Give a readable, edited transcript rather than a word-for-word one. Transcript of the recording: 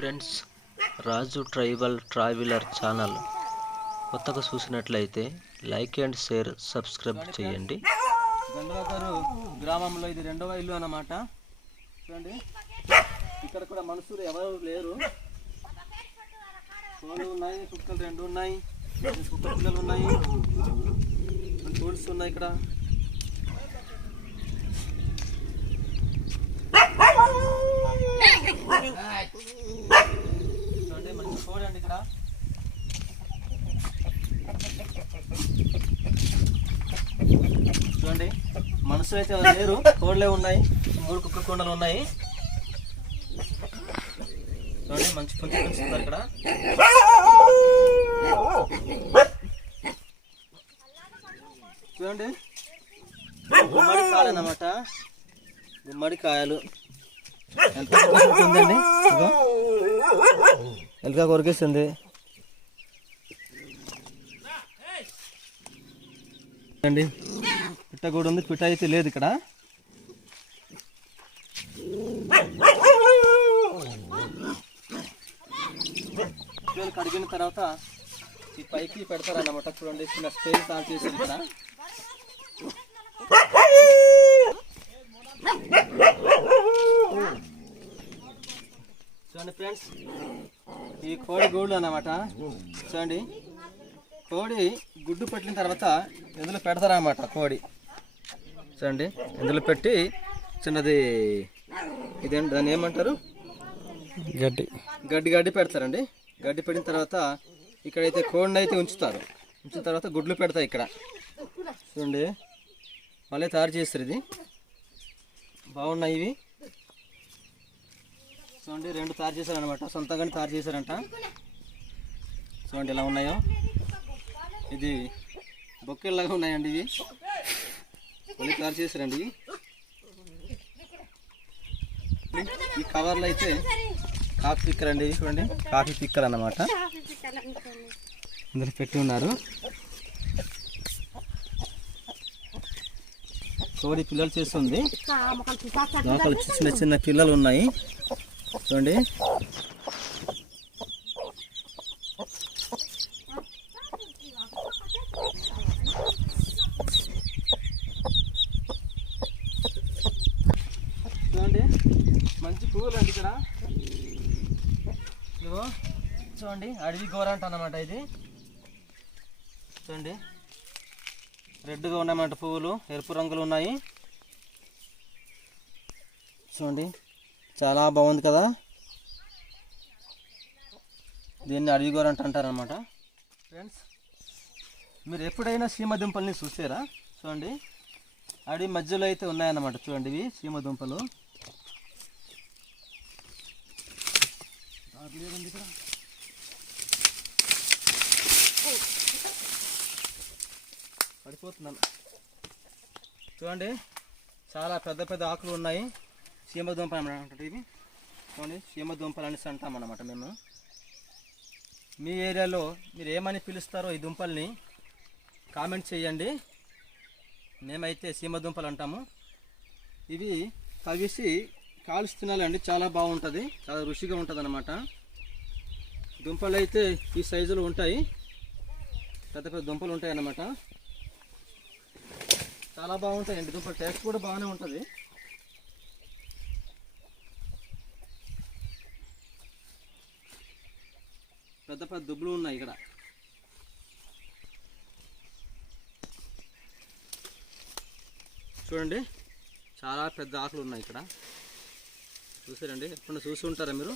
Friends, రాజు tribal traveller channel కొత్తగా చూసినట్లయితే like and share subscribe చేయండి. గంగలగారు గ్రామంలో ఇది రెండవ ఇల్లు అన్నమాట. చూడండి, ఇక్కడ కూడా మనుషులు ఎవరు లేరు. కోళ్ళు ఉన్నాయి, కుక్కలు రెండు ఉన్నాయి, కుక్క పిల్లలు ఉన్నాయి, టూల్స్ ఉన్నాయి. ఇక్కడ చూడండి, మంచి చూడండి. ఇక్కడ చూడండి, మనుషులు అయితే ఎవరు లేరు, కోళ్ళే ఉన్నాయి. 3 కుక్క కొండలు ఉన్నాయి. చూడండి, మంచి పుంజు పెంచుతున్నారు ఇక్కడ. చూడండి, గుమ్మడి కాయలు అన్నమాట. గుమ్మడి కాయలు ఎంత ఉందండి, ఎలుక కొరికేస్తుంది. అండి, పిట్ట కూడా ఉంది, పిట్ట అయితే లేదు ఇక్కడ. పిల్లలు కడిగిన తర్వాత ఈ పైకి పెడతారన్నమాట. చూడండి, చిన్న స్టేజ్ తయారు చేసి ఇక్కడ. చూడండి ఫ్రెండ్స్, ఈ కోడి గూళ్ళు అన్నమాట. చూడండి, కోడి గుడ్డు పెట్టిన తర్వాత ఇందులో పెడతారన్నమాట. కోడి చూడండి, ఇందులో పెట్టి చిన్నది ఇదేంటి, దాన్ని ఏమంటారు, గడ్డి పెడతారండి. గడ్డి పెట్టిన తర్వాత ఇక్కడైతే కోడిని అయితే ఉంచుతారు. ఉంచిన తర్వాత గుడ్లు పెడతాయి ఇక్కడ. చూడండి, వాళ్ళే తయారు చేస్తారు. ఇది బాగున్నాయి ఇవి. చూడండి, 2 తయారు చేశారనమాట, సొంతంగానే తయారు చేశారంట. చూడండి ఎలా ఉన్నాయో. ఇది బొక్కెల్లాగా ఉన్నాయండి. ఇవి కొన్ని తయారు చేశారండి. ఈ కవర్లో అయితే కాఫీ పిక్కర్ అండి. చూడండి, కాఫీ పిక్కర్ అన్నమాట. ఇందులో పెట్టి ఉన్నారు. కోడి పిల్లలు చేస్తుంది. లోపల చిన్న చిన్న పిల్లలు ఉన్నాయి. చూడండి, చూడండి, మంచి పువ్వులు అండి ఇక్కడ. ఇదిగో చూడండి, అడవి గోరంట అన్నమాట ఇది. చూడండి, రెడ్గా ఉన్నాయన్నమాట పువ్వులు, ఎరుపు రంగులు ఉన్నాయి. చూడండి, చాలా బాగుంది కదా. దీన్ని అడవి గోరంట అంటారనమాట. ఫ్రెండ్స్, మీరు ఎప్పుడైనా సీమ దుంపల్ని చూసారా? చూడండి, అడవి మధ్యలో అయితే ఉన్నాయన్నమాట. చూడండి, ఇవి సీమ దుంపలు. పడిపోతున్నాను. చూడండి, చాలా పెద్ద పెద్ద ఆకులు ఉన్నాయి. సీమ దుంపలు అన్నమాట ఇవి. చూడండి, సీమ దుంపలు అనేసి అంటాం అన్నమాట మేము. మీ ఏరియాలో మీరు ఏమని పిలుస్తారో ఈ దుంపల్ని కామెంట్ చేయండి. మేమైతే సీమ దుంపలు అంటాము. ఇవి తవ్వేసి కాల్చి తినాలండి, చాలా బాగుంటుంది, చాలా రుచిగా ఉంటుంది అన్నమాట. దుంపలు అయితే ఈ సైజులో ఉంటాయి, పెద్ద పెద్ద దుంపలు ఉంటాయి అన్నమాట. చాలా బాగుంటాయండి దుంపలు, టేస్ట్ కూడా బాగానే ఉంటుంది. పెద్ద పెద్ద దుబ్బులు ఉన్నాయి ఇక్కడ. చూడండి, చాలా పెద్ద ఆకులు ఉన్నాయి ఇక్కడ. చూసారండి, ఎప్పుడు చూసి ఉంటారా మీరు?